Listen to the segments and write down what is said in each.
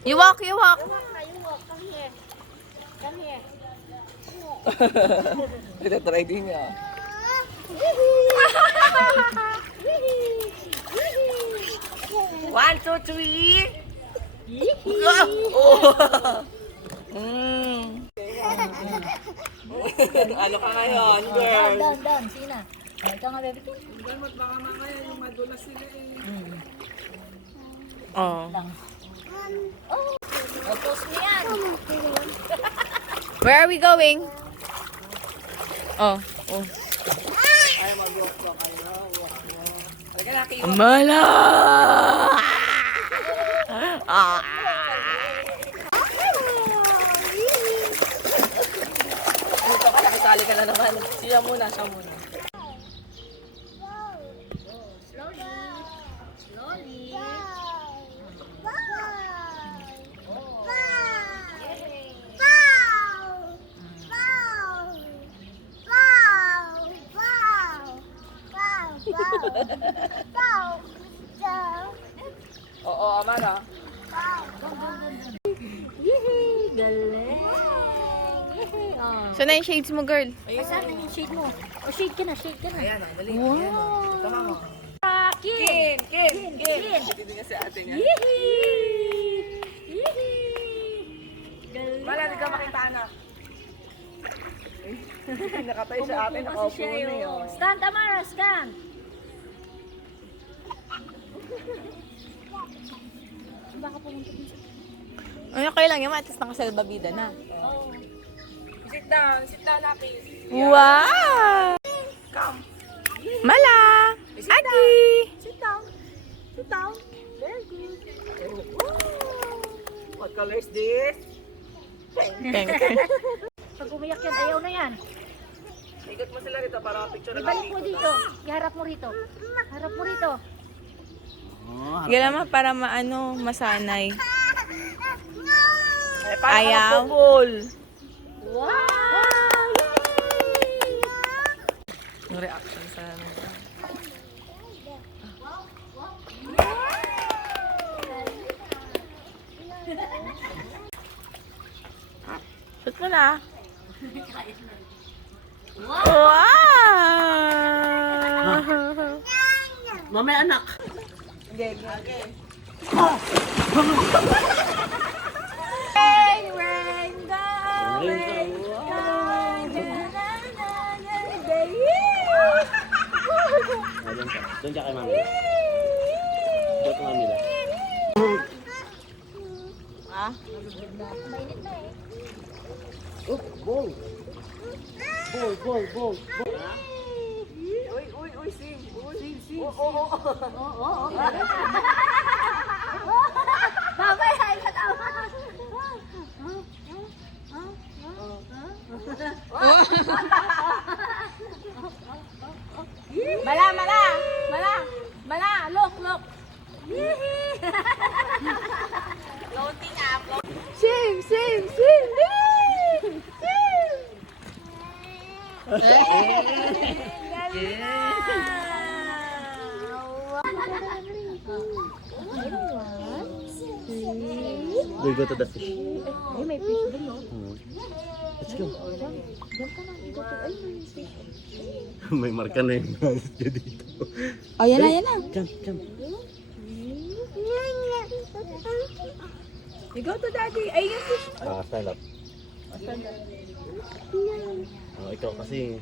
You walk, you walk. You walk. Come here. Come here. Ito-try din niya. One, two, three. Ano ka ngayon, girl? Down. Sina. Ikaw nga, baby. Damat baka mamaya yung madulas sila eh. Oh. Oh, post mo yan. Where are we going? Oh. Mala! Dito ka, nakisali ka na naman. Siya muna. Slowly. Oo, Amara. Yehey! Galing! So na yung shades mo, girl. Saan na yung shade mo? O, shade ka na. Ayan, dali. Wow! Tama mo. Kin! Kin! Hindi nga si ate niya. Galing! Mala, di ka makita, anak. Nakatayo sa atin, nakaupo na yun. Stand, Amara! Stand! Baka pumunta dito. Ay, okay lang yun, matis nakasalbabida na. Sit down, Happy. Wow! Come. Mala! Agi! Sit down. Very good. What color is this? Pink. Pag umiyak yan, ayaw na yan. Ikot mo sila rito para picture na Ibalik mo dito. Iharap mo rito. Harap mo rito. Gala para masanay. Ay, Ayaw. Wow! Yung reaction sa shoot mo na. Wow! Mamaya anak. Okay. Doon siya kay Mami. Doon kay Mami lang. Mainit na eh. Oh, ball! Ball! Uy, sing. Oo. Babay, ay katawa. Mala, look. Sing. We go to the fish. Ay, may fish din, no? Let's go. Diyan ka na. Dito. Ay, may fish. May marka na yung nasa dito. Oh, yan na. Jump. You go to daddy. Ay, yung fish. Stand up. Oh, ikaw kasi.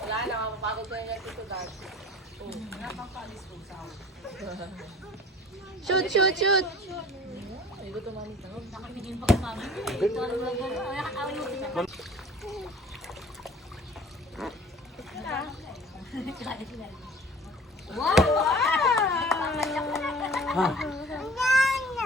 Wala na, mapapagod ko yung ito daddy. Shoot. Nakapigil pa ka, mami. Ito ang lago. Nakakawin mo. Wow! Ha?